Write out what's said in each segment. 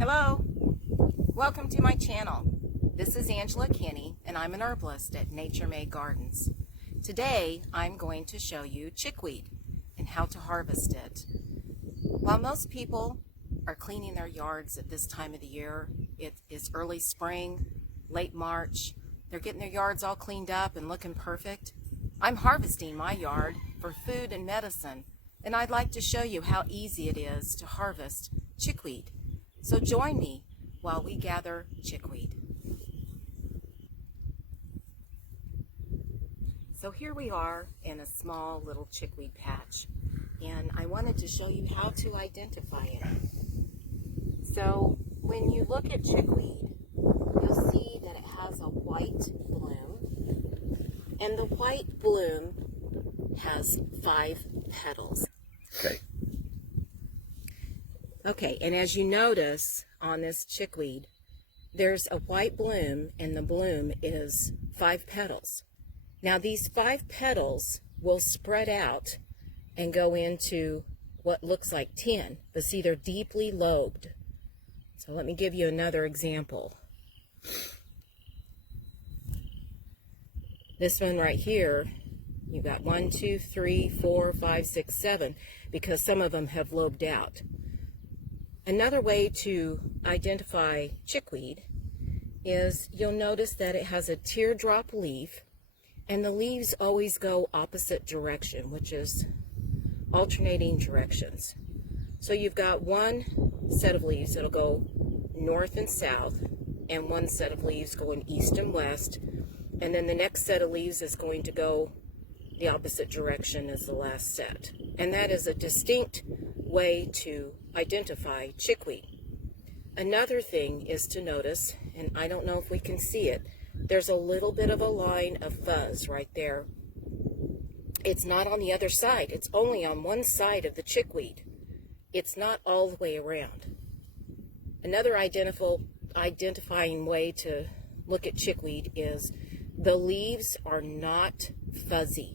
Hello, welcome to my channel. This is Angela Kinney and I'm an herbalist at Nature Made Gardens. Today I'm going to show you chickweed and how to harvest it. While most people are cleaning their yards at this time of the year, it is early spring, late March, they're getting their yards all cleaned up and looking perfect. I'm harvesting my yard for food and medicine, and I'd like to show you how easy it is to harvest chickweed. So join me while we gather chickweed. So here we are in a small little chickweed patch, and I wanted to show you how to identify it. So when you look at chickweed, you'll see that it has a white bloom, and the white bloom has 5 petals. Okay, and as you notice on this chickweed, there's a white bloom, and the bloom is 5 petals. Now these 5 petals will spread out and go into what looks like 10, but see, they're deeply lobed. So let me give you another example. This one right here, you've got 1, 2, 3, 4, 5, 6, 7, because some of them have lobed out. Another way to identify chickweed is you'll notice that it has a teardrop leaf, and the leaves always go opposite direction, which is alternating directions. So you've got one set of leaves that'll go north and south, and one set of leaves going east and west, and then the next set of leaves is going to go the opposite direction as the last set. And that is a distinct way to identify chickweed. Another thing is to notice, and I don't know if we can see it, there's a little bit of a line of fuzz right there. It's not on the other side. It's only on one side of the chickweed. It's not all the way around. Another identifying way to look at chickweed is the leaves are not fuzzy.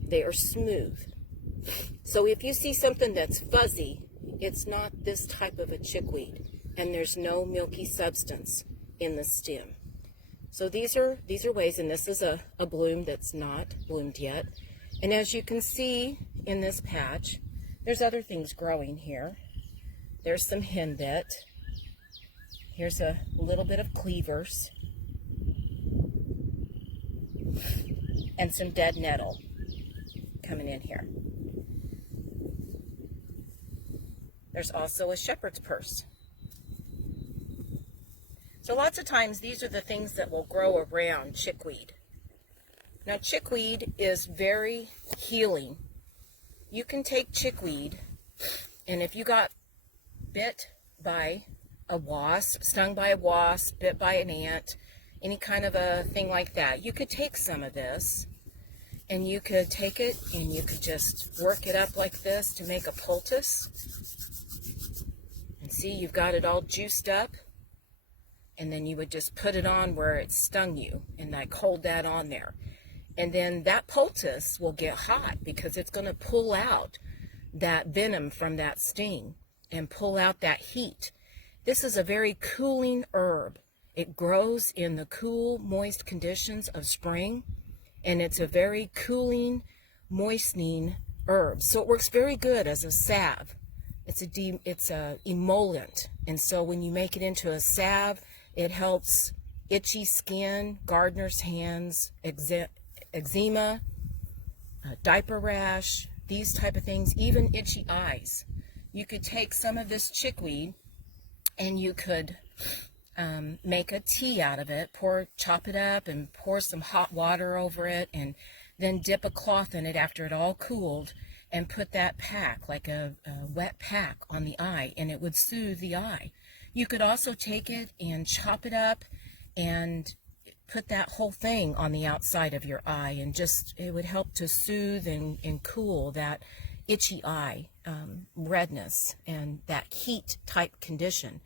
They are smooth. So if you see something that's fuzzy, it's not this type of a chickweed, and there's no milky substance in the stem. So these are ways, and this is a bloom that's not bloomed yet. And as you can see in this patch, there's other things growing here. There's some henbit. Here's a little bit of cleavers. And some dead nettle coming in here. There's also a shepherd's purse. So lots of times these are the things that will grow around chickweed. Now chickweed is very healing. You can take chickweed, and if you got bit by a wasp, stung by a wasp, bit by an ant, any kind of a thing like that, you could take some of this, and you could take it and you could just work it up like this to make a poultice. And see, you've got it all juiced up, and then you would just put it on where it stung you and like hold that on there. And then that poultice will get hot because it's going to pull out that venom from that sting and pull out that heat. This is a very cooling herb. It grows in the cool, moist conditions of spring, and it's a very cooling, moistening herb. So it works very good as a salve. It's a emollient, and so when you make it into a salve, it helps itchy skin, gardener's hands, eczema, diaper rash, these type of things, even itchy eyes. You could take some of this chickweed and you could make a tea out of it, chop it up and pour some hot water over it, and then dip a cloth in it after it all cooled and put that pack, like a wet pack, on the eye, and it would soothe the eye. You could also take it and chop it up and put that whole thing on the outside of your eye, and it would help to soothe and cool that itchy eye, redness, and that heat type condition.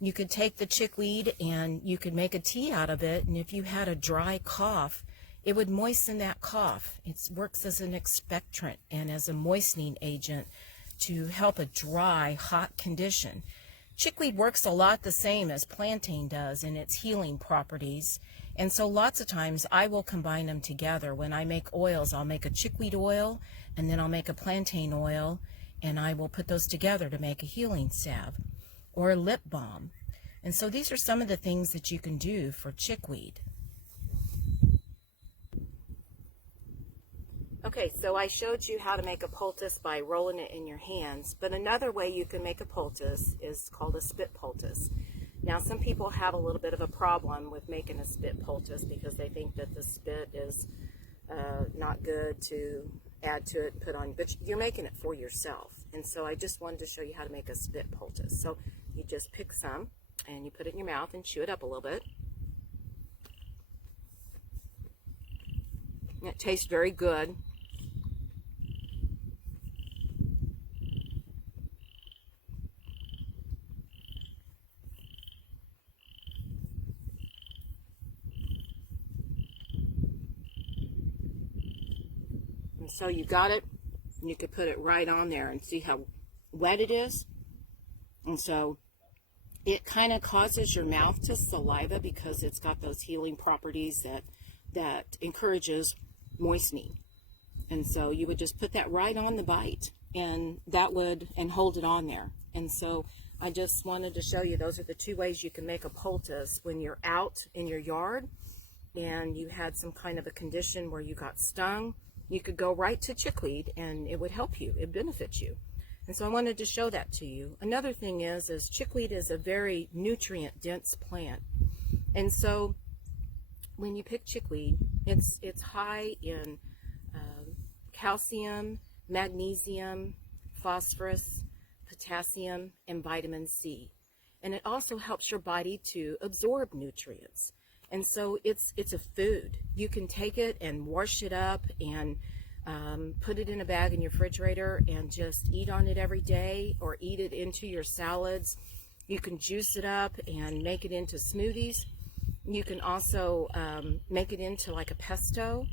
You could take the chickweed and you could make a tea out of it, and if you had a dry cough, it would moisten that cough. It works as an expectorant and as a moistening agent to help a dry, hot condition. Chickweed works a lot the same as plantain does in its healing properties. And so lots of times I will combine them together. When I make oils, I'll make a chickweed oil, and then I'll make a plantain oil, and I will put those together to make a healing salve or a lip balm. And so these are some of the things that you can do for chickweed. Okay, so I showed you how to make a poultice by rolling it in your hands, but another way you can make a poultice is called a spit poultice. Now, some people have a little bit of a problem with making a spit poultice because they think that the spit is not good to add to it, put on, but you're making it for yourself. And so I just wanted to show you how to make a spit poultice. So you just pick some and you put it in your mouth and chew it up a little bit. It tastes very good. And so you got it, and you could put it right on there and see how wet it is. And so it kind of causes your mouth to saliva because it's got those healing properties that encourages moistening. And so you would just put that right on the bite, and that would, and hold it on there. And so I just wanted to show you those are the two ways you can make a poultice when you're out in your yard and you had some kind of a condition where you got stung. You could go right to chickweed and it would help you, it benefits you. And so I wanted to show that to you. Another thing is chickweed is a very nutrient dense plant. And so when you pick chickweed, it's high in calcium, magnesium, phosphorus, potassium, and vitamin C. And it also helps your body to absorb nutrients. And so it's a food. You can take it and wash it up and put it in a bag in your refrigerator and just eat on it every day, or eat it into your salads. You can juice it up and make it into smoothies. You can also make it into like a pesto.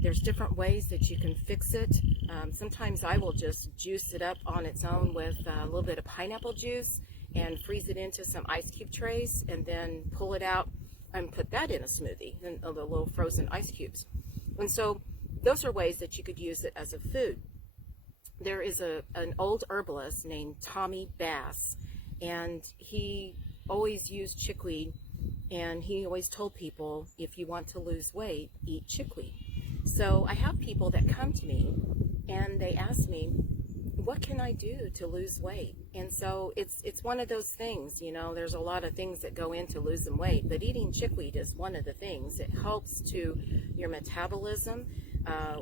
There's different ways that you can fix it. Sometimes I will just juice it up on its own with a little bit of pineapple juice and freeze it into some ice cube trays, and then pull it out and put that in a smoothie, and the little frozen ice cubes. And so those are ways that you could use it as a food. There is an old herbalist named Tommy Bass, and he always used chickweed, and he always told people, if you want to lose weight, eat chickweed. So I have people that come to me and they ask me, what can I do to lose weight? And so it's one of those things, you know, there's a lot of things that go into losing weight, but eating chickweed is one of the things. It helps to your metabolism,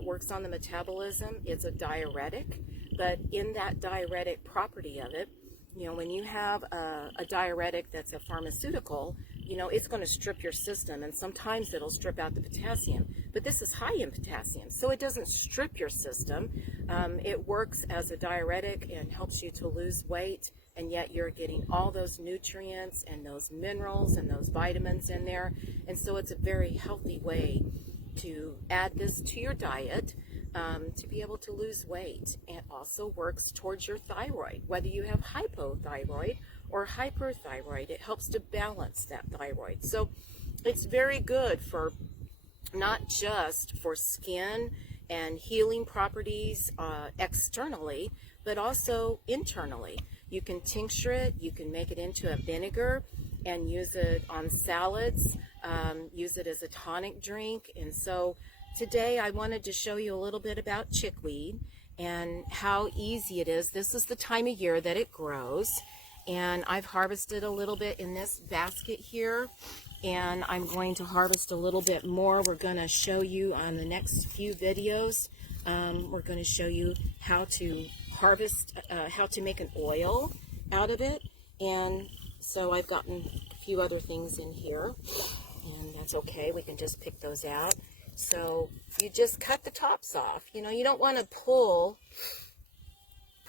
works on the metabolism. It's a diuretic, but in that diuretic property of it, you know, when you have a diuretic that's a pharmaceutical, you know, it's going to strip your system, and sometimes it'll strip out the potassium. But this is high in potassium, so it doesn't strip your system. It works as a diuretic and helps you to lose weight, and yet you're getting all those nutrients and those minerals and those vitamins in there. And so it's a very healthy way to add this to your diet to be able to lose weight. It also works towards your thyroid, whether you have hypothyroid or hyperthyroid. It helps to balance that thyroid. So it's very good for not just for skin and healing properties externally, but also internally. You can tincture it, you can make it into a vinegar and use it on salads, use it as a tonic drink. And so today I wanted to show you a little bit about chickweed and how easy it is. This is the time of year that it grows, and I've harvested a little bit in this basket here, and I'm going to harvest a little bit more. We're going to show you on the next few videos. We're going to show you how to harvest, how to make an oil out of it. And so I've gotten a few other things in here, and that's okay. We can just pick those out. So you just cut the tops off. You know, you don't want to pull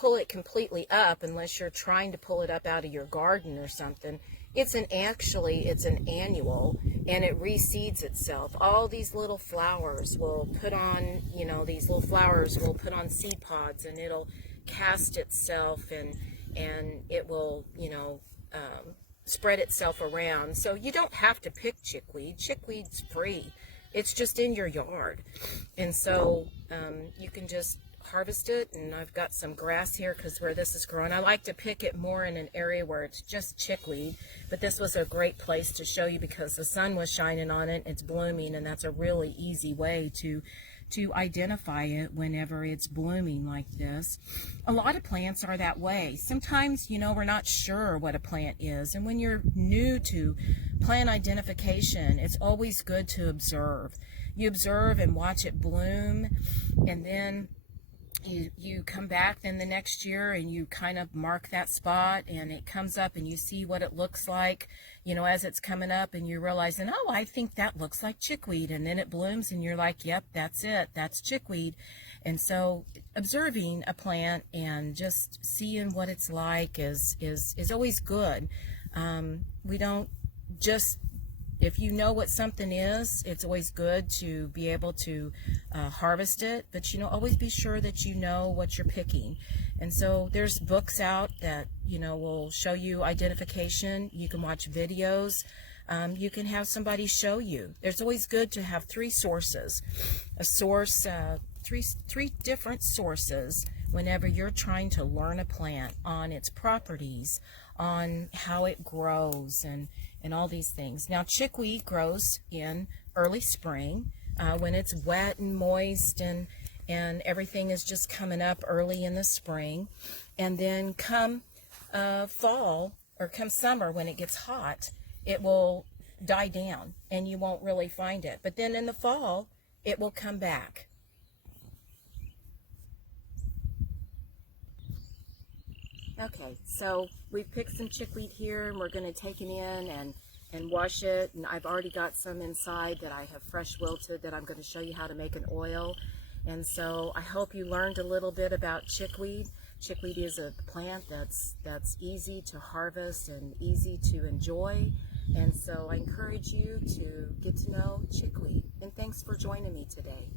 it completely up unless you're trying to pull it up out of your garden or something. It's an annual, and it reseeds itself. All these little flowers will put on, you know, these little flowers will put on seed pods, and it'll cast itself, and and it will, spread itself around. So you don't have to pick chickweed. Chickweed's free. It's just in your yard. And so you can just harvest it. And I've got some grass here because where this is growing, I like to pick it more in an area where it's just chickweed. But this was a great place to show you because the sun was shining on it. It's blooming, and that's a really easy way to identify it whenever it's blooming like this. A lot of plants are that way. Sometimes, we're not sure what a plant is. And when you're new to plant identification, it's always good to observe. You observe and watch it bloom, and then you come back then the next year and you kind of mark that spot, and it comes up and you see what it looks like, as it's coming up, and you realize, oh, I think that looks like chickweed, and then it blooms and you're like, yep, that's it, that's chickweed. And so observing a plant and just seeing what it's like is always good. We don't just, if you know what something is, it's always good to be able to harvest it, but always be sure that you know what you're picking. And so there's books out that will show you identification. You can watch videos. You can have somebody show you. There's always good to have three sources, three different sources whenever you're trying to learn a plant on its properties, on how it grows, and all these things. Now, chickweed grows in early spring when it's wet and moist, and everything is just coming up early in the spring. And then come fall or come summer, when it gets hot, it will die down and you won't really find it. But then in the fall, it will come back. Okay, so we've picked some chickweed here, and we're going to take it in and wash it. And I've already got some inside that I have fresh wilted that I'm going to show you how to make an oil. And so I hope you learned a little bit about chickweed. Chickweed is a plant that's easy to harvest and easy to enjoy. And so I encourage you to get to know chickweed. And thanks for joining me today.